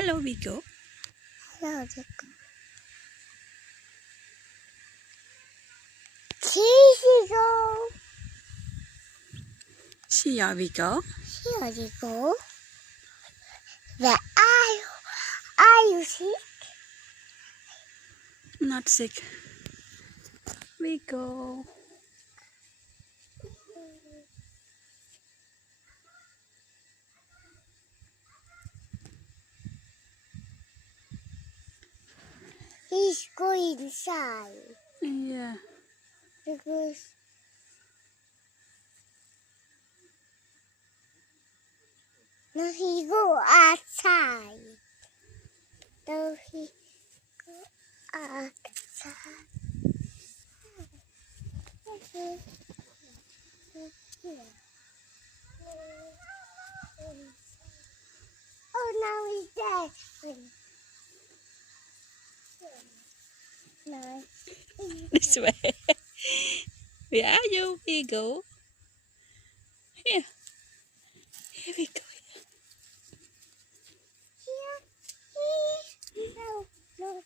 Hello, Vico. Hello, Vico. Here you go. See ya, Vico. Here you go. Where are you sick? Not sick. Vico. He's going inside Yeah. because now he go outside. Now he go outside. Oh, now he's dead. No. This way. Where are you, Vico? Here. Here we go. No, no.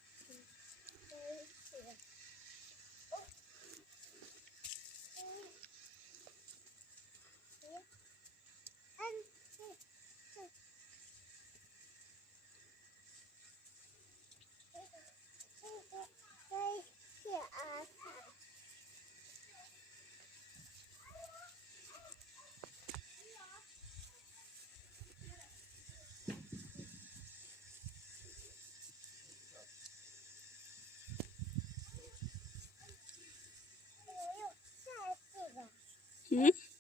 Hmm?